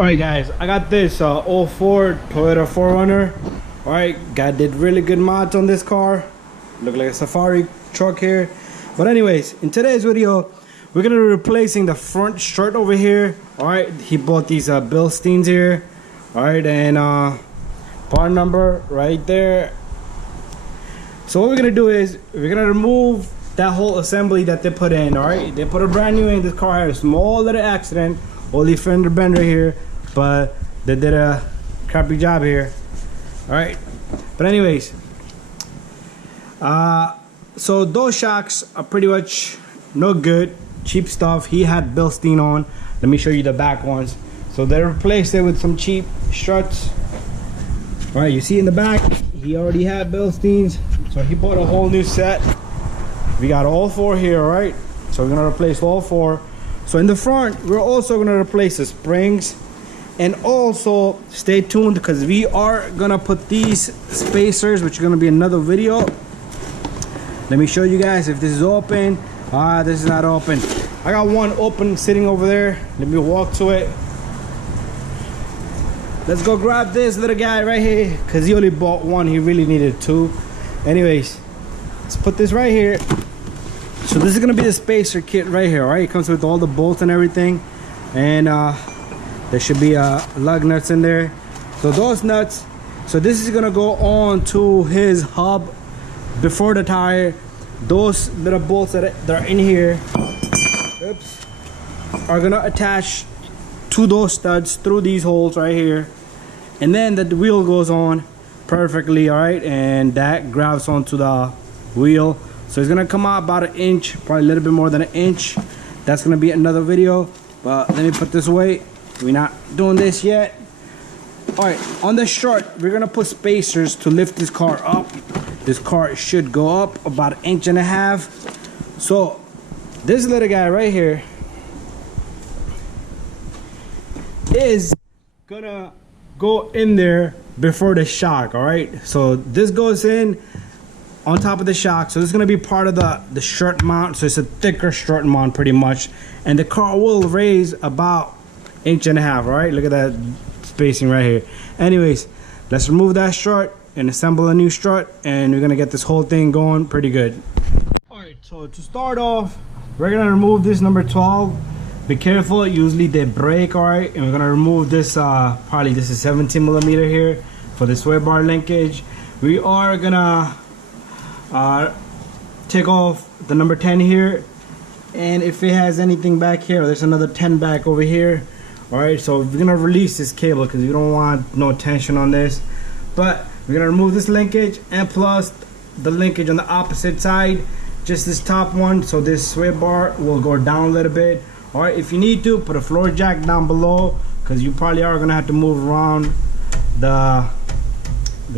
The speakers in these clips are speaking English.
Alright guys, I got this '04 Toyota 4runner. Alright, guy did really good mods on this car. Look like a safari truck here. But anyways, in today's video, we're gonna be replacing the front strut over here. Alright, he bought these bilsteins here. Alright, and part number right there. So what we're gonna do is we're gonna remove that whole assembly that they put in. Alright, they put a brand new in. This car had a small little accident, only fender bender here, but they did a crappy job here. Alright, but anyways, so those shocks are pretty much no good, cheap stuff. He had bilstein on. Let me show you the back ones. So they replaced it with some cheap struts. Alright, you see in the back, he already had bilsteins, so he bought a whole new set. We got all four here. Alright, so we're gonna replace all four. So in the front, we're also gonna replace the springs, and also stay tuned because we are gonna put these spacers, which is gonna be another video. Let me show you guys if this is open. This is not open. I got one open sitting over there. Let me walk to it. Let's go grab this little guy right here because he only bought one. He really needed two. Anyways, let's put this right here. So this is gonna be the spacer kit right here. All right, it comes with all the bolts and everything, and there should be lug nuts in there. So those nuts, so this is gonna go on to his hub before the tire. Those little bolts that are in here, oops, are gonna attach to those studs through these holes right here, and then the wheel goes on perfectly. All right, and that grabs onto the wheel. So it's gonna come out about an inch, probably a little bit more than an inch. That's gonna be another video, but let me put this away. We're not doing this yet. All right, on the strut, we're gonna put spacers to lift this car up. This car should go up about 1.5 inches. So this little guy right here is gonna go in there before the shock. All right, so this goes in on top of the shock. So this is gonna be part of the strut mount. So it's a thicker strut mount pretty much, and the car will raise about 1.5 inches. All right, look at that spacing right here. Anyways, let's remove that strut and assemble a new strut, and we're gonna get this whole thing going pretty good. All right, so to start off, we're gonna remove this number 12. Be careful, usually they break. All right, and we're gonna remove this probably this is 17 millimeter here for the sway bar linkage. We are gonna take off the number 10 here, and if it has anything back here, there's another 10 back over here. All right, so we're gonna release this cable because we don't want no tension on this, but we're gonna remove this linkage and plus the linkage on the opposite side, just this top one, so this sway bar will go down a little bit. All right, if you need to, put a floor jack down below because you probably are gonna have to move around the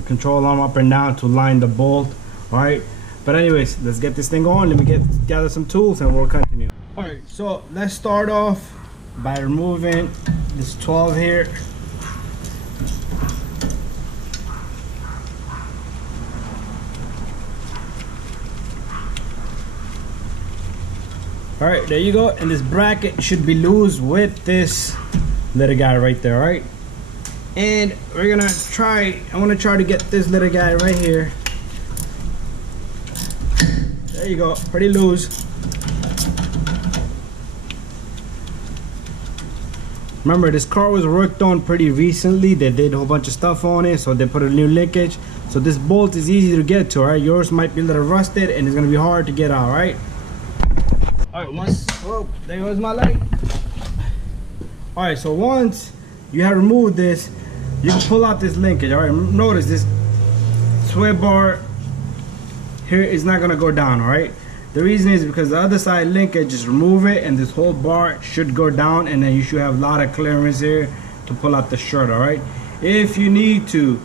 control arm up and down to line the bolt. All right, but anyways, let's get this thing going. Let me gather some tools and we'll continue. All right, so let's start off by removing this 12 here. All right, there you go, and this bracket should be loose with this little guy right there. All right, and we're gonna try, I want to try to get this little guy right here. There you go, pretty loose. Remember, this car was worked on pretty recently. They did a whole bunch of stuff on it, so they put a new linkage. So this bolt is easy to get to. All right, yours might be a little rusted and it's gonna be hard to get out. All right. All right, there goes my light. All right, so once you have removed this, you can pull out this linkage. All right, notice this sway bar here is not gonna go down. All right, the reason is because the other side linkage, just remove it and this whole bar should go down, and then you should have a lot of clearance here to pull out the strut. All right, if you need to,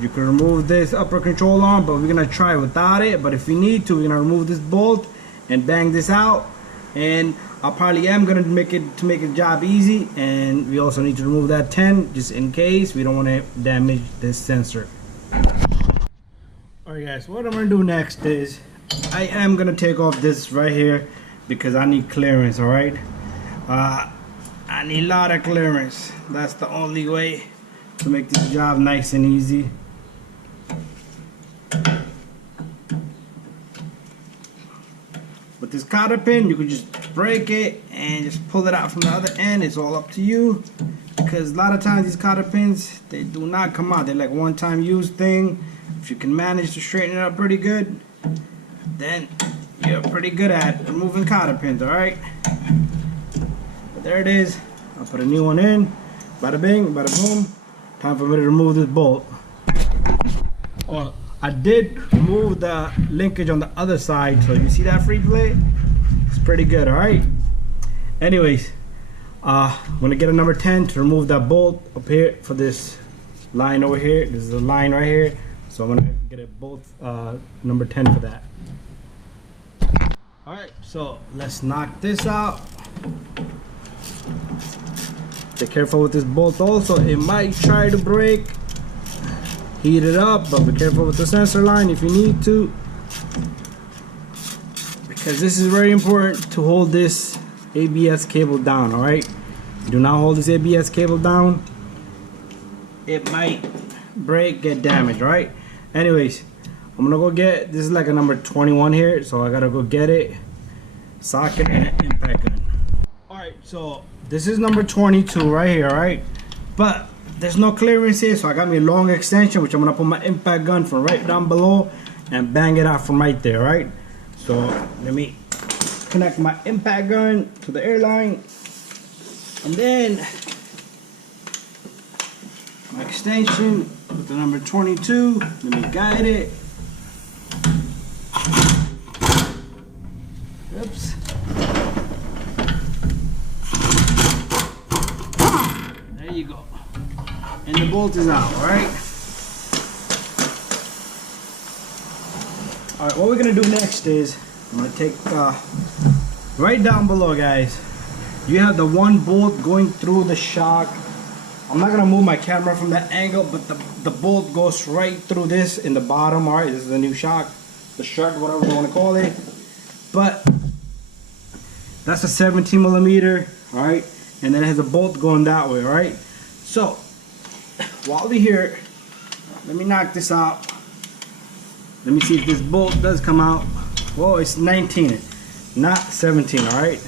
you can remove this upper control arm, but we're gonna try without it. But if you need to, we're gonna remove this bolt and bang this out, and I probably am gonna make the job easy. And we also need to remove that 10 just in case we don't want to damage this sensor. All right guys, what I'm gonna do next is I am gonna take off this right here because I need clearance. All right, I need a lot of clearance. That's the only way to make this job nice and easy. With this cotter pin, you can just break it and just pull it out from the other end. It's all up to you, because a lot of times these cotter pins, they do not come out. They're like one-time use thing. If you can manage to straighten it up pretty good, then you're pretty good at removing cotter pins, alright? But there it is. I'll put a new one in. Bada bing, bada boom. Time for me to remove this bolt. Oh, I did remove the linkage on the other side, so you see that free play? It's pretty good, alright? Anyways, I'm gonna get a number 10 to remove that bolt up here for this line over here. This is a line right here, so I'm gonna get a bolt number 10 for that. Alright, so let's knock this out. Be careful with this bolt also, it might try to break. Heat it up, but be careful with the sensor line if you need to, because this is very important to hold this ABS cable down, alright? Do not hold this ABS cable down. It might break, get damaged, right? Anyways, I'm gonna go get, this is like a number 21 here, so I gotta go get it. Socket and an impact gun. Alright, so this is number 22 right here, right? But there's no clearance here, so I got me a long extension, which I'm gonna put my impact gun from right down below and bang it out from right there, right? So let me connect my impact gun to the airline, and then my extension with the number 22. Let me guide it. Oops. There you go. And the bolt is out, alright? Alright, what we're gonna do next is I'm gonna take right down below, guys. You have the one bolt going through the shock. I'm not gonna move my camera from that angle, but the bolt goes right through this in the bottom, alright? This is the new shock, the strut, whatever you wanna call it. But that's a 17 millimeter, alright? And then it has a bolt going that way, alright? So while we're here, let me knock this out. Let me see if this bolt does come out. Whoa, it's 19, not 17, alright?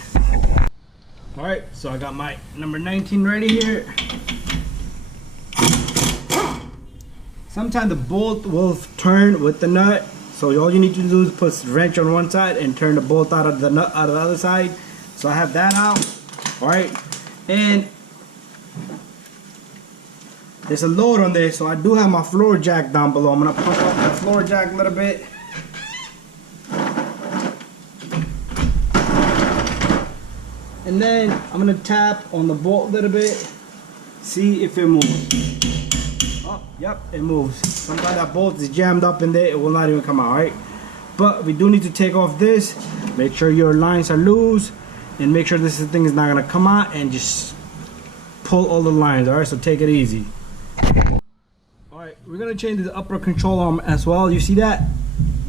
Alright, so I got my number 19 ready here. Sometimes the bolt will turn with the nut, so all you need to do is put the wrench on one side and turn the bolt out of the nut out of the other side. So I have that out, alright? And there's a load on there, so I do have my floor jack down below. I'm gonna pump up the floor jack a little bit. And then I'm gonna tap on the bolt a little bit, see if it moves. Oh, yep, it moves. Sometimes that bolt is jammed up in there, it will not even come out, right? But we do need to take off this, make sure your lines are loose, and make sure this thing is not gonna come out and just pull all the lines, alright? So take it easy. Alright, we're gonna change the upper control arm as well. You see that?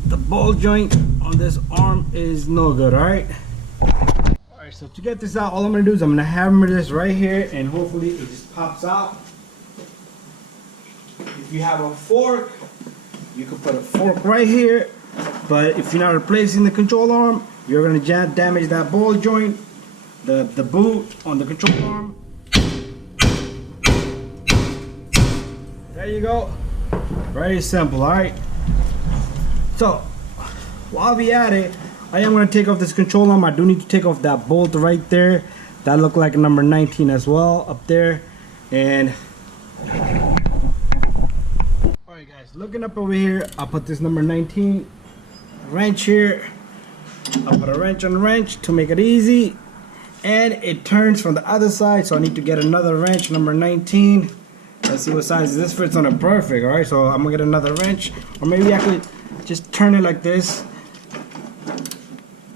The ball joint on this arm is no good, alright? Alright, so to get this out, all I'm gonna do is I'm gonna hammer this right here, and hopefully it just pops out. If you have a fork, you can put a fork right here, but if you're not replacing the control arm, you're gonna damage that ball joint, the boot on the control arm. There you go. Very simple, alright? So, while we at it, I am going to take off this control arm. I do need to take off that bolt right there. That looked like a number 19 as well, up there. And, alright guys, looking up over here, I'll put this number 19 wrench here. I'll put a wrench on the wrench to make it easy. And it turns from the other side, so I need to get another wrench, number 19. Let's see what size this fits on it. Perfect. Alright, so I'm gonna get another wrench, or maybe I could just turn it like this.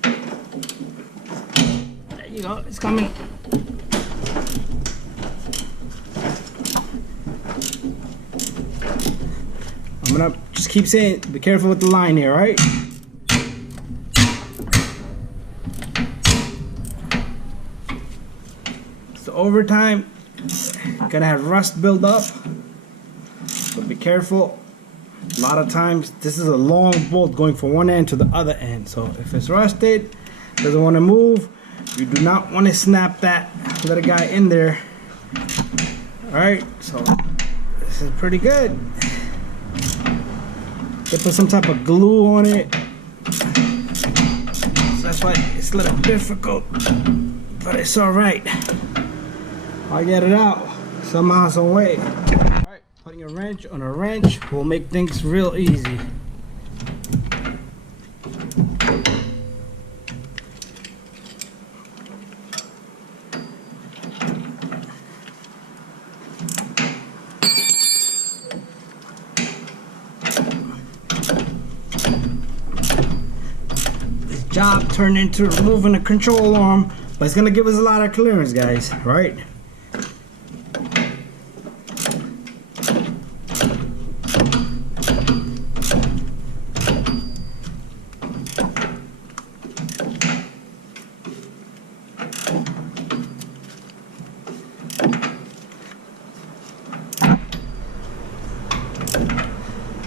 There you go, it's coming. I'm gonna just keep saying, be careful with the line here, right? So over time, you're gonna have rust build up, so be careful. A lot of times this is a long bolt going from one end to the other end, so if it's rusted, doesn't want to move, you do not want to snap that little guy in there. Alright, so this is pretty good. They put some type of glue on it, so that's why it's a little difficult, but it's alright. I'll get it out somehow, some way. Alright, putting a wrench on a wrench will make things real easy. This job turned into removing the control arm, but it's gonna give us a lot of clearance, guys, right?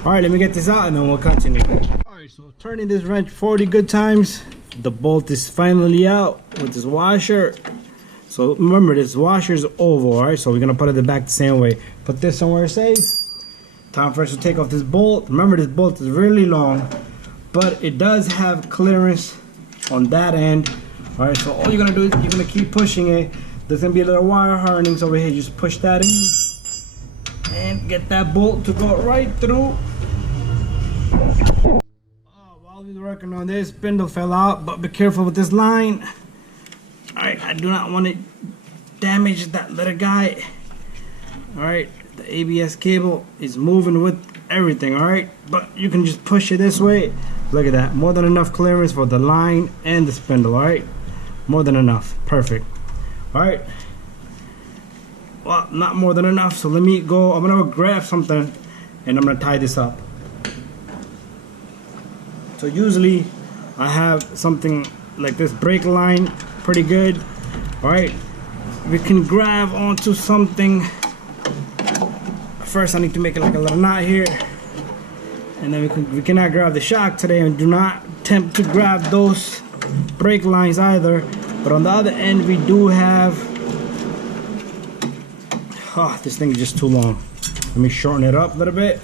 Alright, let me get this out and then we'll continue. Alright, so turning this wrench 40 good times, the bolt is finally out with this washer. So remember, this washer is oval, alright? So we're gonna put it back the same way. Put this somewhere safe. Time for us to take off this bolt. Remember, this bolt is really long, but it does have clearance on that end. Alright, so all you're gonna do is you're gonna keep pushing it. There's gonna be a little wire harnings over here. Just push that in and get that bolt to go right through. While we're working on this, spindle fell out, but be careful with this line. Alright, I do not want to damage that little guy. Alright, the ABS cable is moving with everything, alright? But you can just push it this way. Look at that, more than enough clearance for the line and the spindle, alright? More than enough, perfect. Alright, well, not more than enough, so let me go. I'm gonna grab something and I'm gonna tie this up. So usually I have something like this brake line, pretty good. Alright, we can grab onto something. First I need to make it like a little knot here, and then we cannot grab the shock today, and do not attempt to grab those brake lines either. But on the other end we do have, oh, this thing is just too long. Let me shorten it up a little bit.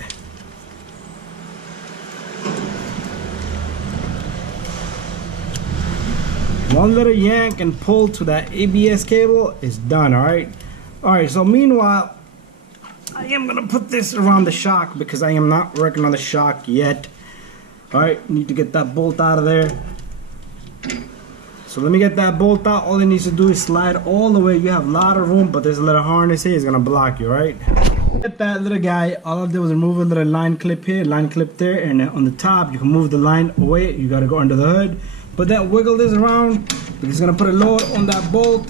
One little yank and pull to that ABS cable is done, alright? Alright, so meanwhile, I am gonna put this around the shock because I am not working on the shock yet. Alright, need to get that bolt out of there. So let me get that bolt out. All it needs to do is slide all the way. You have a lot of room, but there's a little harness here. It's gonna block you, right? Get that little guy. All I did was remove a little line clip here, line clip there, and then on the top you can move the line away. You gotta go under the hood. But then wiggle this around because it's gonna put a load on that bolt.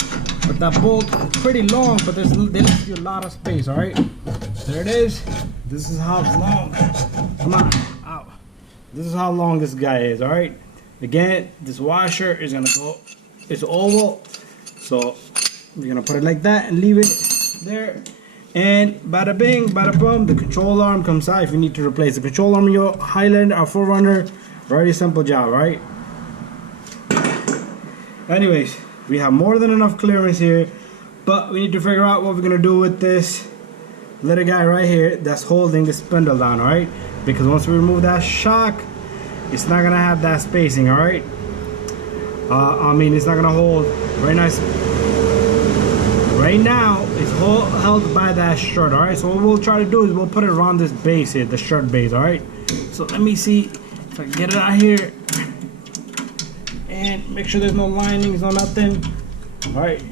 But that bolt is pretty long, but they leave you a lot of space, alright? There it is. This is how long. Come on, out. This is how long this guy is, alright? Again, this washer is gonna go, it's oval. So we're gonna put it like that and leave it there. And bada bing, bada boom, the control arm comes out if you need to replace the control arm in your Highlander or 4runner. Very simple job, right? Anyways, we have more than enough clearance here, but we need to figure out what we're gonna do with this little guy right here that's holding the spindle down, alright? Because once we remove that shock, it's not gonna have that spacing, alright? I mean, it's not gonna hold very nice. Right now, it's held by that strut, alright? So what we'll try to do is we'll put it around this base here, the strut base, alright? So let me see if I can get it out here. And make sure there's no linings, no nothing. Alright.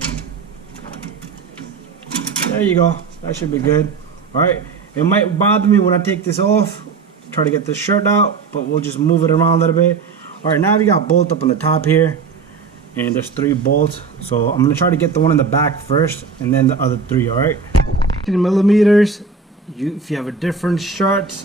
There you go. That should be good. Alright. It might bother me when I take this off. Try to get this shirt out, but we'll just move it around a little bit. Alright, now we got bolt up on the top here. And there's 3 bolts. So I'm gonna try to get the one in the back first and then the other 3, alright? 10 millimeters. If you have a different shirt,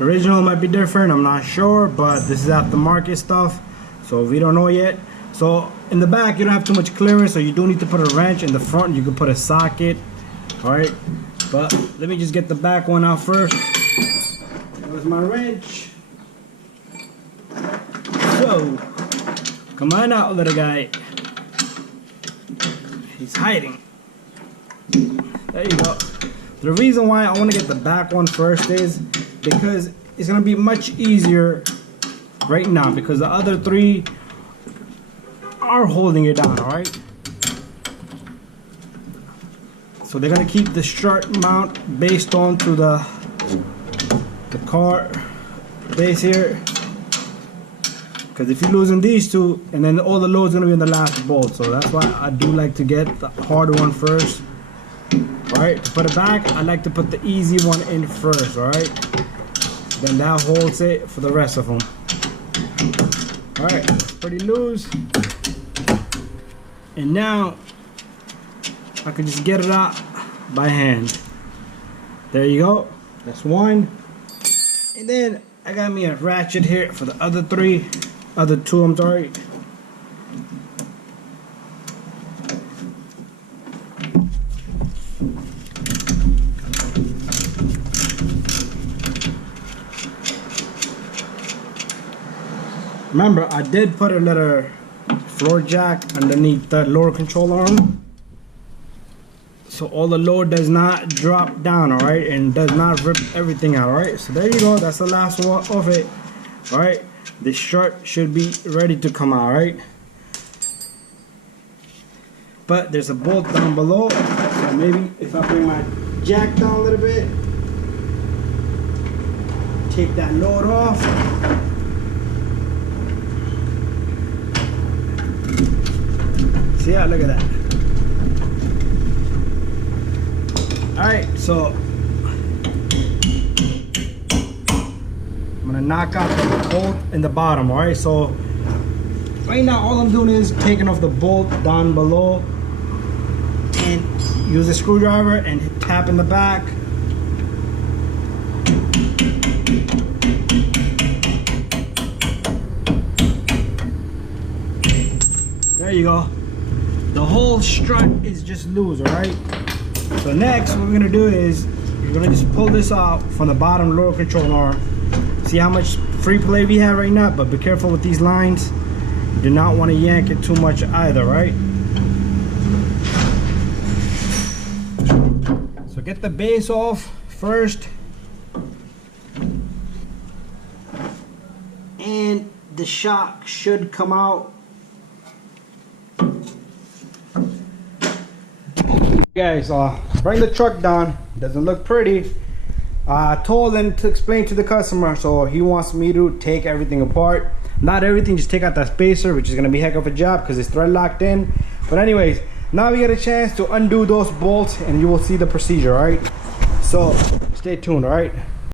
original might be different, I'm not sure, but this is aftermarket stuff. So we don't know yet. So in the back you don't have too much clearance, so you do need to put a wrench. In the front you can put a socket. All right, but let me just get the back one out first. There's my wrench. So come on out, little guy. He's hiding. There you go. The reason why I want to get the back one first is because it's going to be much easier right now, because the other three are holding it down, alright? So they're going to keep the strut mount based on to the car base here. Because if you're losing these two, and then all the load's going to be in the last bolt. So that's why I do like to get the harder one first. Alright, to put it back, I like to put the easy one in first, alright? Then that holds it for the rest of them. Alright, it's pretty loose. And now, I can just get it out by hand. There you go, that's one. And then, I got me a ratchet here for the other two, I'm sorry. Remember, I did put a little floor jack underneath the lower control arm, so all the load does not drop down, alright, and does not rip everything out, alright. So there you go, that's the last one of it, alright. This strut should be ready to come out, right? But there's a bolt down below, so maybe if I bring my jack down a little bit, take that load off. See, yeah, look at that. Alright, so I'm gonna knock out the bolt in the bottom. Alright, so right now all I'm doing is taking off the bolt down below and use a screwdriver and tap in the back. There you go. The whole strut is just loose, alright? So next, what we're gonna do is you're gonna just pull this out from the bottom lower control arm. See how much free play we have right now, but be careful with these lines. You do not want to yank it too much either, right? So get the base off first. And the shock should come out. Guys, bring the truck down. Doesn't look pretty. I told him to explain to the customer, so he wants me to take everything apart. Not everything, just take out that spacer, which is gonna be a heck of a job because it's thread locked in. But anyways, now we get a chance to undo those bolts and you will see the procedure, alright? So stay tuned, alright?